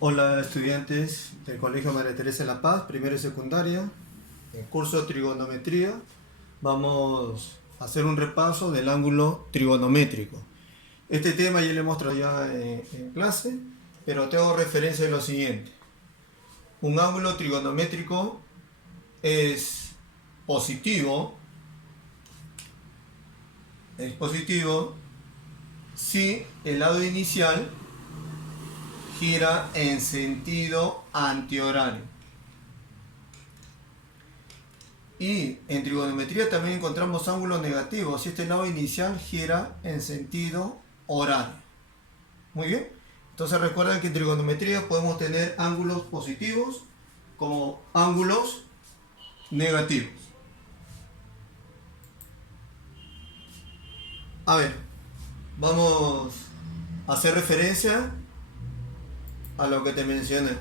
Hola estudiantes del Colegio María Teresa de La Paz, primero y secundaria, en curso de trigonometría. Vamos a hacer un repaso del ángulo trigonométrico. Este tema ya lo he mostrado ya en clase, pero tengo referencia de lo siguiente. Un ángulo trigonométrico es positivo si el lado inicial gira en sentido antihorario. Y en trigonometría también encontramos ángulos negativos si este lado inicial gira en sentido horario. Muy bien. Entonces recuerden que en trigonometría podemos tener ángulos positivos como ángulos negativos. A ver, vamos a hacer referencia a lo que te mencioné.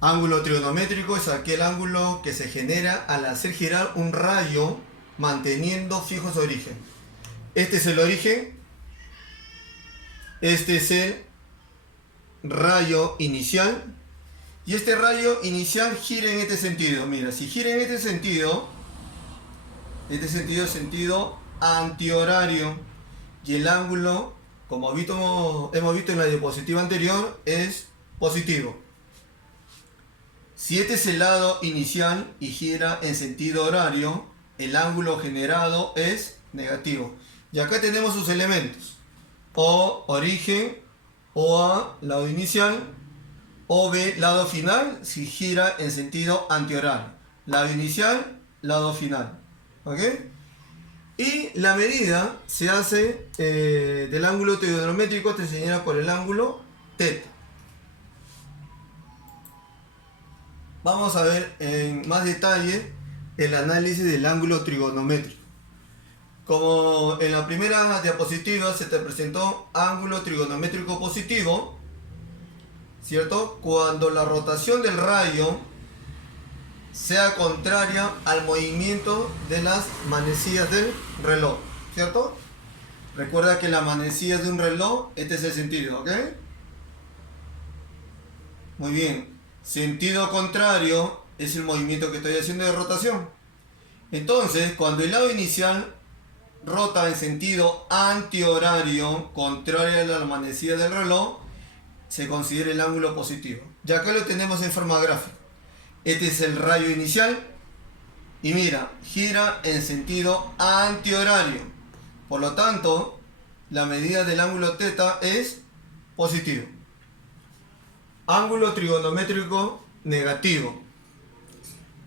Ángulo trigonométrico es aquel ángulo que se genera al hacer girar un rayo manteniendo fijo su origen. Este es el origen. Este es el rayo inicial. Y este rayo inicial gira en este sentido. Mira, si gira en este sentido es sentido antihorario. Y el ángulo, como hemos visto en la diapositiva anterior, es positivo. Si este es el lado inicial y gira en sentido horario, el ángulo generado es negativo. Y acá tenemos sus elementos. O origen, OA, lado inicial, OB, lado final, si gira en sentido antihorario. Lado inicial, lado final. ¿Ok? Y la medida se hace del ángulo trigonométrico, te señala por el ángulo θ. Vamos a ver en más detalle el análisis del ángulo trigonométrico. Como en la primera diapositiva se te presentó ángulo trigonométrico positivo, ¿cierto? Cuando la rotación del rayo sea contraria al movimiento de las manecillas del reloj, ¿cierto? Recuerda que las manecillas de un reloj, este es el sentido, ¿ok? Muy bien. Sentido contrario es el movimiento que estoy haciendo de rotación. Entonces, cuando el lado inicial rota en sentido antihorario, contrario a la manecilla del reloj, se considera el ángulo positivo. Ya acá lo tenemos en forma gráfica. Este es el rayo inicial y mira, gira en sentido antihorario. Por lo tanto, la medida del ángulo θ es positivo. Ángulo trigonométrico negativo.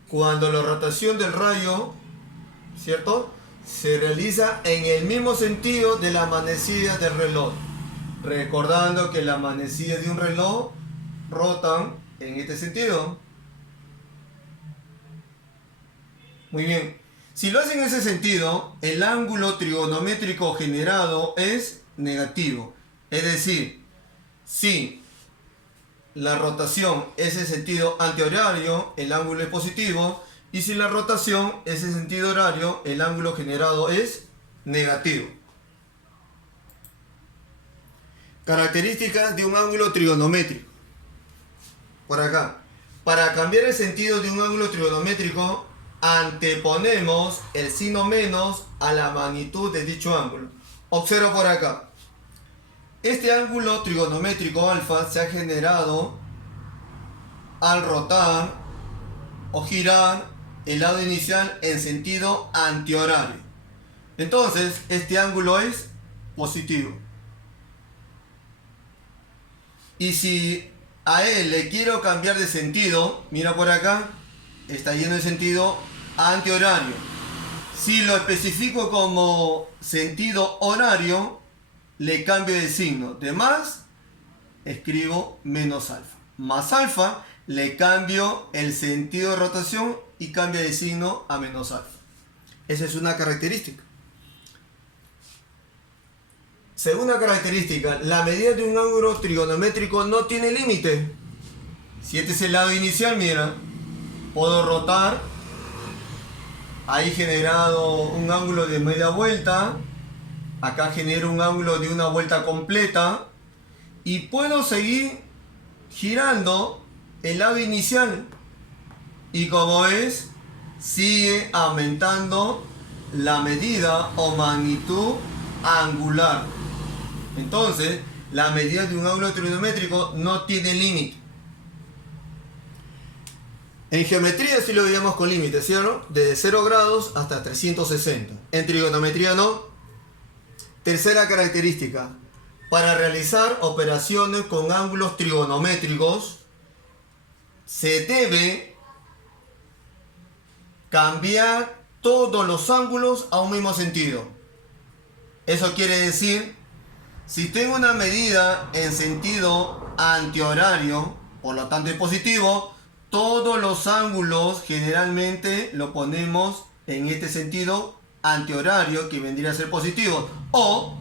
Cuando la rotación del rayo, ¿cierto?, se realiza en el mismo sentido de la manecilla del reloj. Recordando que las manecillas de un reloj rotan en este sentido. Muy bien. Si lo hacen en ese sentido, el ángulo trigonométrico generado es negativo. Es decir, si la rotación es en sentido antihorario, el ángulo es positivo. Y si la rotación es en sentido horario, el ángulo generado es negativo. Características de un ángulo trigonométrico. Por acá. Para cambiar el sentido de un ángulo trigonométrico, anteponemos el signo menos a la magnitud de dicho ángulo. Observa por acá. Este ángulo trigonométrico alfa se ha generado al rotar o girar el lado inicial en sentido antihorario. Entonces, este ángulo es positivo. Y si a él le quiero cambiar de sentido, mira por acá, está yendo en sentido antihorario. Si lo especifico como sentido horario, le cambio de signo. De más, escribo menos alfa. Más alfa, le cambio el sentido de rotación y cambia de signo a menos alfa. Esa es una característica. Segunda característica, la medida de un ángulo trigonométrico no tiene límite. Si este es el lado inicial, mira, puedo rotar. Ahí generado un ángulo de media vuelta. Acá genero un ángulo de una vuelta completa. Y puedo seguir girando el lado inicial. Y como ves, sigue aumentando la medida o magnitud angular. Entonces, la medida de un ángulo trigonométrico no tiene límite. En geometría sí lo veíamos con límites, ¿cierto? Desde 0 grados hasta 360. En trigonometría no. Tercera característica. Para realizar operaciones con ángulos trigonométricos, se debe cambiar todos los ángulos a un mismo sentido. Eso quiere decir, si tengo una medida en sentido antihorario, por lo tanto es positivo, todos los ángulos generalmente lo ponemos en este sentido antihorario, que vendría a ser positivo. O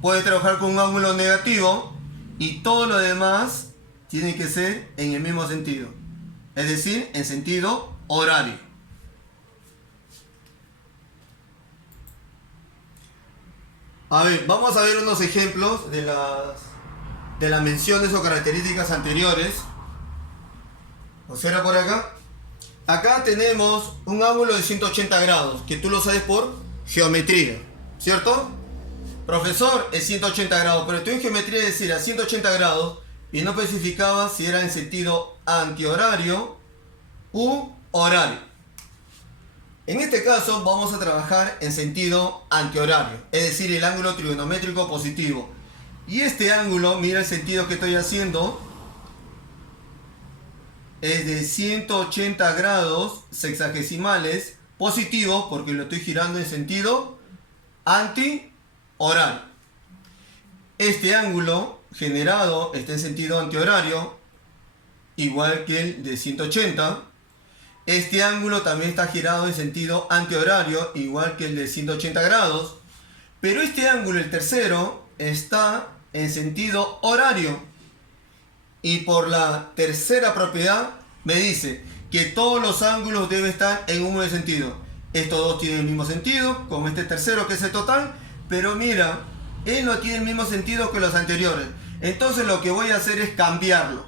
puede trabajar con un ángulo negativo y todo lo demás tiene que ser en el mismo sentido, es decir, en sentido horario. A ver, vamos a ver unos ejemplos de las menciones o características anteriores. Observa por acá. Acá tenemos un ángulo de 180 grados, que tú lo sabes por geometría, ¿cierto? Profesor, es 180 grados, pero tú en geometría decías 180 grados y no especificaba si era en sentido antihorario u horario. En este caso vamos a trabajar en sentido antihorario, es decir, el ángulo trigonométrico positivo. Y este ángulo, mira el sentido que estoy haciendo, es de 180 grados sexagesimales positivos porque lo estoy girando en sentido antihorario. Este ángulo generado está en sentido antihorario, igual que el de 180. Este ángulo también está girado en sentido antihorario, igual que el de 180 grados. Pero este ángulo, el tercero, está en sentido horario. Y por la tercera propiedad me dice que todos los ángulos deben estar en un mismo sentido. Estos dos tienen el mismo sentido, como este tercero que es el total. Pero mira, él no tiene el mismo sentido que los anteriores. Entonces lo que voy a hacer es cambiarlo.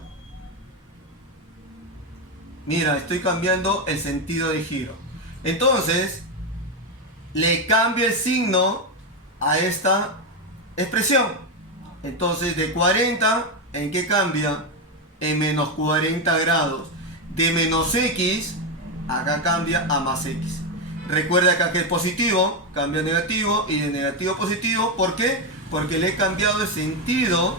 Mira, estoy cambiando el sentido de giro. Entonces, le cambio el signo a esta expresión. Entonces, de 40, ¿en qué cambia? En menos 40 grados. De menos x, acá cambia a más x. Recuerda acá que es positivo, cambia a negativo, y de negativo a positivo. ¿Por qué? Porque le he cambiado el sentido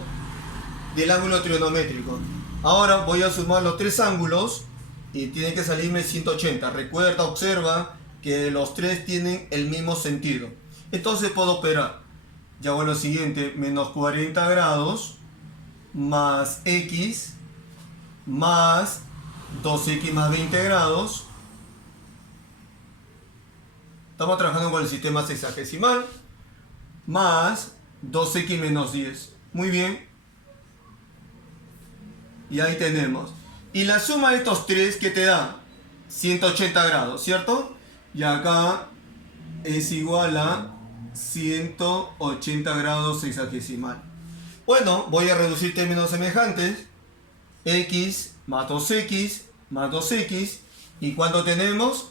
del ángulo trigonométrico. Ahora voy a sumar los tres ángulos y tiene que salirme 180. Recuerda, observa que los tres tienen el mismo sentido. Entonces puedo operar. Ya voy a lo siguiente, menos 40 grados más x más 2x más 20 grados. Estamos trabajando con el sistema sexagesimal, más 2x menos 10. Muy bien. Y ahí tenemos. Y la suma de estos tres, ¿qué te da? 180 grados, ¿cierto? Y acá es igual a 180 grados sexagesimal. Bueno, voy a reducir términos semejantes. X más 2x más 2x. ¿Y cuánto tenemos?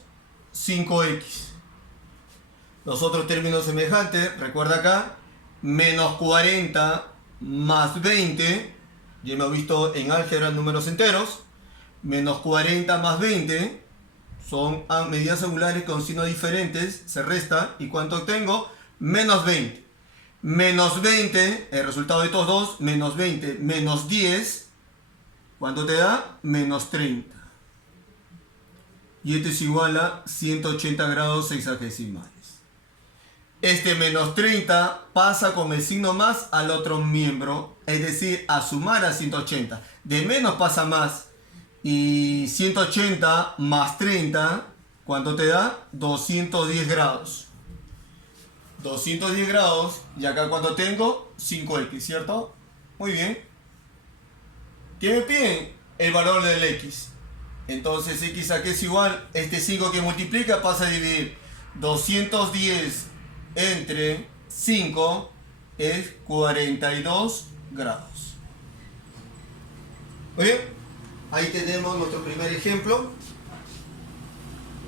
5x. Los otros términos semejantes, recuerda acá, menos 40 más 20. Ya hemos visto en álgebra números enteros. Menos 40 más 20 son medidas angulares con signos diferentes, se resta, ¿y cuánto obtengo? Menos 20. Menos 20, el resultado de estos dos, menos 20 menos 10, ¿cuánto te da? Menos 30. Y esto es igual a 180 grados sexagesimales. Este menos 30 pasa con el signo más al otro miembro, es decir, a sumar a 180. De menos pasa más. Y 180 más 30, ¿cuánto te da? 210 grados. 210 grados, y acá ¿cuánto tengo? 5x, ¿cierto? Muy bien. ¿Qué me piden? El valor del x. Entonces x aquí es igual, este 5 que multiplica pasa a dividir 210 entre 5 es 42 grados. Muy bien, ahí tenemos nuestro primer ejemplo.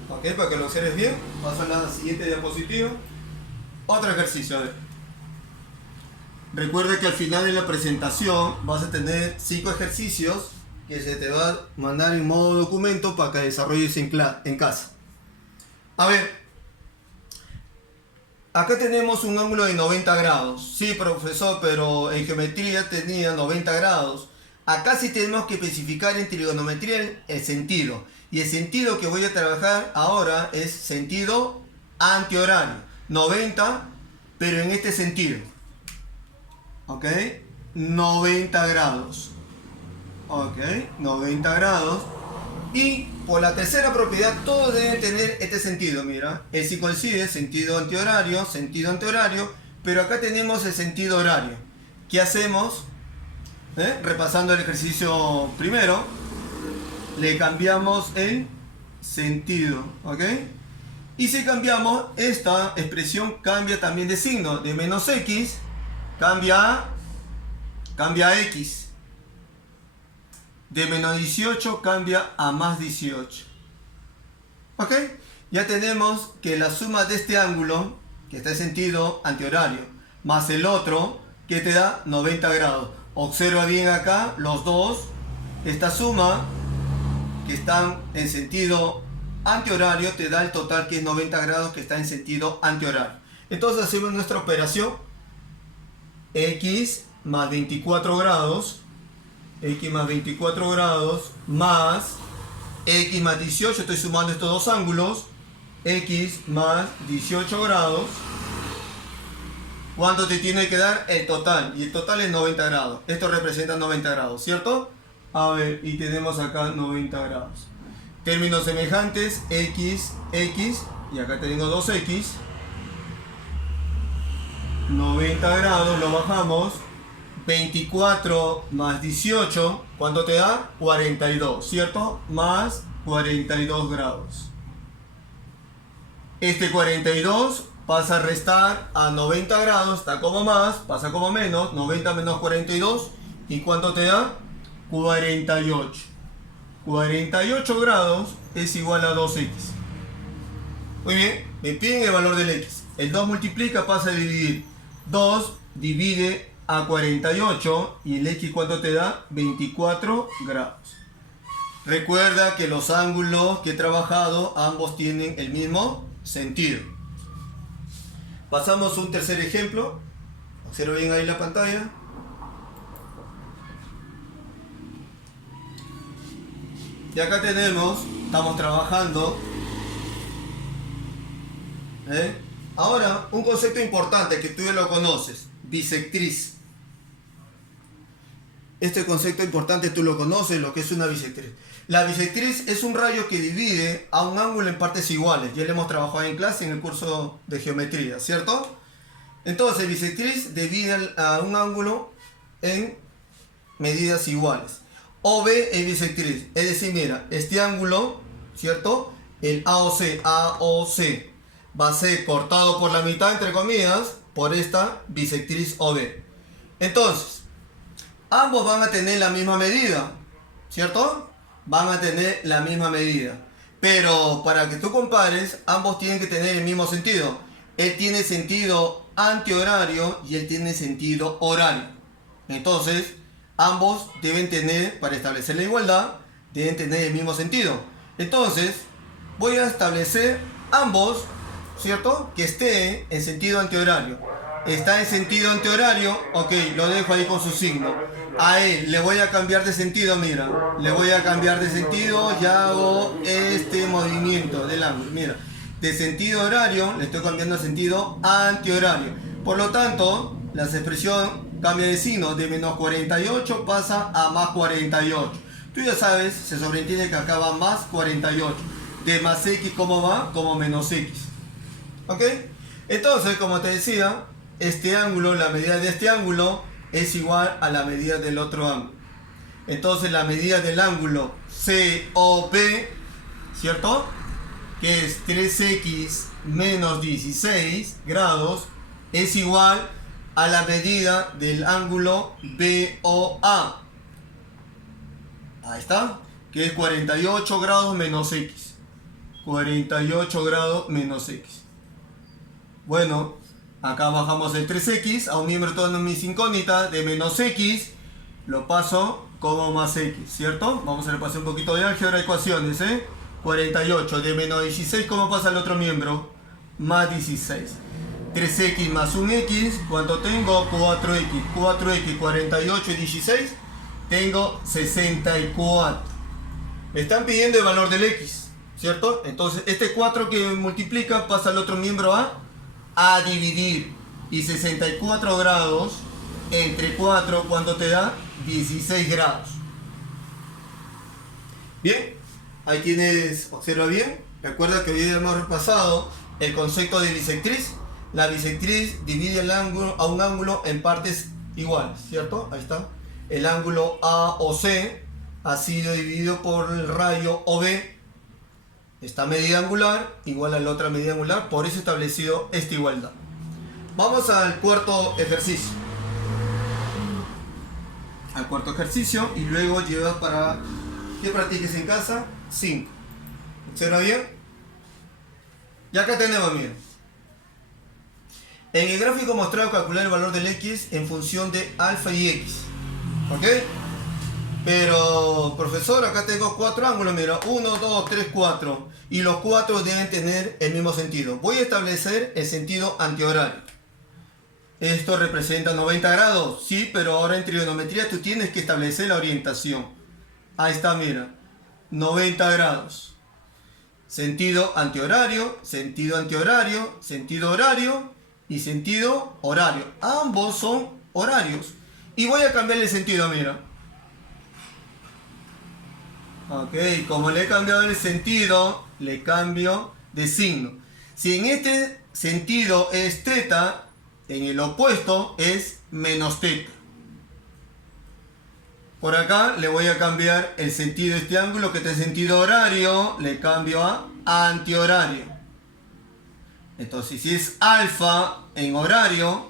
Ok, para que lo observes bien. Paso a la siguiente diapositiva. Otro ejercicio, a ver. Recuerda que al final de la presentación vas a tener 5 ejercicios que se te va a mandar en modo documento para que desarrolles en casa. A ver, acá tenemos un ángulo de 90 grados. Sí, profesor, pero en geometría tenía 90 grados. Acá sí tenemos que especificar en trigonometría el sentido. Y el sentido que voy a trabajar ahora es sentido antihorario. 90, pero en este sentido. ¿Ok? 90 grados. ¿Ok? 90 grados. Y por la tercera propiedad, todos deben tener este sentido. Mira, el si coincide, sentido antihorario, pero acá tenemos el sentido horario. ¿Qué hacemos? Repasando el ejercicio primero, le cambiamos el sentido, ¿ok? Y si cambiamos, esta expresión cambia también de signo, de menos x, cambia a x. De menos 18 cambia a más 18. ¿Ok? Ya tenemos que la suma de este ángulo, que está en sentido antihorario, más el otro, que te da 90 grados. Observa bien acá los dos. Esta suma, que están en sentido antihorario, te da el total que es 90 grados, que está en sentido antihorario. Entonces hacemos nuestra operación. X más 24 grados. X más 24 grados más X más 18, estoy sumando estos dos ángulos, X más 18 grados, ¿cuánto te tiene que dar? El total, y el total es 90 grados, esto representa 90 grados, ¿cierto? A ver, y tenemos acá 90 grados. Términos semejantes, X, X, y acá tengo 2X, 90 grados, lo bajamos. 24 más 18, ¿cuánto te da? 42, ¿cierto? Más 42 grados. Este 42 pasa a restar a 90 grados, está como más, pasa como menos, 90 menos 42, ¿y cuánto te da? 48. 48 grados es igual a 2x. Muy bien, me piden el valor del x. El 2 multiplica, pasa a dividir. 2 divide a 48 y el x ¿cuánto te da? 24 grados. Recuerda que los ángulos que he trabajado ambos tienen el mismo sentido. Pasamos a un tercer ejemplo. Observen bien ahí la pantalla. Y acá estamos trabajando. Ahora, un concepto importante que tú ya lo conoces, bisectriz. Este concepto importante tú lo conoces, lo que es una bisectriz. La bisectriz es un rayo que divide a un ángulo en partes iguales. Ya lo hemos trabajado en clase en el curso de geometría, ¿cierto? Entonces, bisectriz divide a un ángulo en medidas iguales. OB es bisectriz. Es decir, mira, este ángulo, ¿cierto? El AOC va a ser cortado por la mitad, entre comillas, por esta bisectriz OB. Entonces, ambos van a tener la misma medida, ¿cierto? Van a tener la misma medida. Pero para que tú compares, ambos tienen que tener el mismo sentido. Él tiene sentido antihorario y él tiene sentido horario. Entonces, ambos deben tener, para establecer la igualdad, deben tener el mismo sentido. Entonces, voy a establecer ambos, ¿cierto? Que esté en sentido antihorario. Está en sentido antihorario, ok, lo dejo ahí con su signo. A él le voy a cambiar de sentido, mira. Le voy a cambiar de sentido y hago este movimiento del ángulo, mira. De sentido horario le estoy cambiando a sentido antihorario. Por lo tanto, la expresión cambia de signo. De menos 48 pasa a más 48. Tú ya sabes, se sobreentiende que acá va más 48. De más x, ¿cómo va? Como menos x. ¿Ok? Entonces, como te decía, este ángulo, la medida de este ángulo es igual a la medida del otro ángulo. Entonces la medida del ángulo COP, ¿cierto? Que es 3x menos 16 grados, es igual a la medida del ángulo BOA. Ahí está. Que es 48 grados menos X. 48 grados menos X. Bueno, acá bajamos el 3X a un miembro todo en mis incógnitas de menos X. Lo paso como más X, ¿cierto? Vamos a repasar un poquito de álgebra de ecuaciones, 48 de menos 16, ¿cómo pasa el otro miembro? Más 16. 3X más un X, ¿cuánto tengo? 4X. 4X, 48 y 16, tengo 64. Me están pidiendo el valor del X, ¿cierto? Entonces, este 4 que multiplica pasa al otro miembro a dividir. Y 64 grados entre 4, ¿cuánto te da? 16 grados. Bien, ahí tienes, observa bien. Recuerda que hoy hemos repasado el concepto de bisectriz. La bisectriz divide el ángulo a un ángulo en partes iguales, ¿cierto? Ahí está. El ángulo AOC ha sido dividido por el rayo OB. Esta medida angular igual a la otra medida angular, por eso he establecido esta igualdad. Vamos al cuarto ejercicio. Al cuarto ejercicio y luego llevas para que practiques en casa 5. ¿Observa bien? Y acá tenemos, miren. En el gráfico mostrado calcular el valor del X en función de alfa y X. ¿Ok? Pero, profesor, acá tengo 4 ángulos, mira, 1, 2, 3, 4. Y los 4 deben tener el mismo sentido. Voy a establecer el sentido antihorario. Esto representa 90 grados, sí, pero ahora en trigonometría tú tienes que establecer la orientación. Ahí está, mira, 90 grados. Sentido antihorario, sentido antihorario, sentido horario y sentido horario. Ambos son horarios. Y voy a cambiarle el sentido, mira. Ok, como le he cambiado el sentido, le cambio de signo. Si en este sentido es teta, en el opuesto es menos teta. Por acá le voy a cambiar el sentido de este ángulo, que es el sentido horario, le cambio a antihorario. Entonces, si es alfa en horario,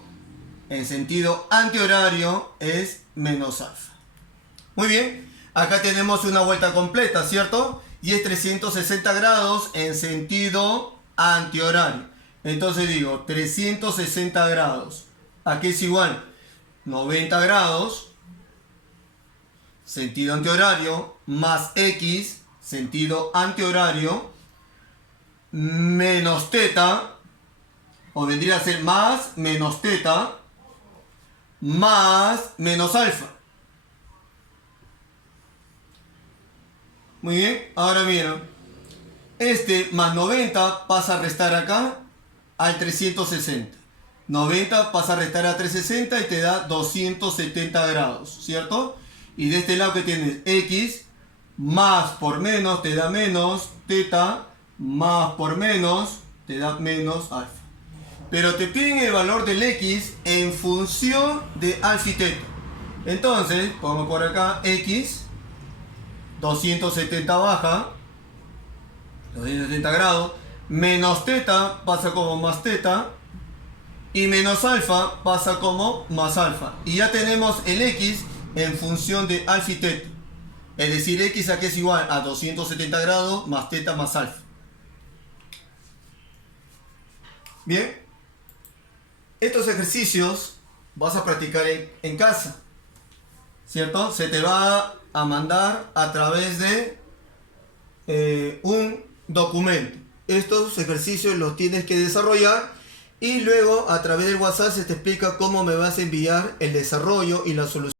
en sentido antihorario es menos alfa. Muy bien, acá tenemos una vuelta completa, ¿cierto? Y es 360 grados en sentido antihorario. Entonces digo, 360 grados. Aquí es igual, 90 grados, sentido antihorario, más X, sentido antihorario, menos teta, o vendría a ser más menos teta, más menos alfa. Muy bien, ahora mira, este más 90 pasa a restar acá al 360. 90 pasa a restar a 360 y te da 270 grados, ¿cierto? Y de este lado que tienes X, más por menos te da menos teta, más por menos te da menos alfa. Pero te piden el valor del X en función de alfa y teta. Entonces, pongo por acá X, 270 baja, 270 grados, menos teta pasa como más teta, y menos alfa pasa como más alfa. Y ya tenemos el X en función de alfa y teta. Es decir, X aquí es igual a 270 grados más teta más alfa. Bien. Estos ejercicios vas a practicar en casa, ¿cierto? Se te va a mandar a través de un documento. Estos ejercicios los tienes que desarrollar y luego a través del WhatsApp se te explica cómo me vas a enviar el desarrollo y la solución.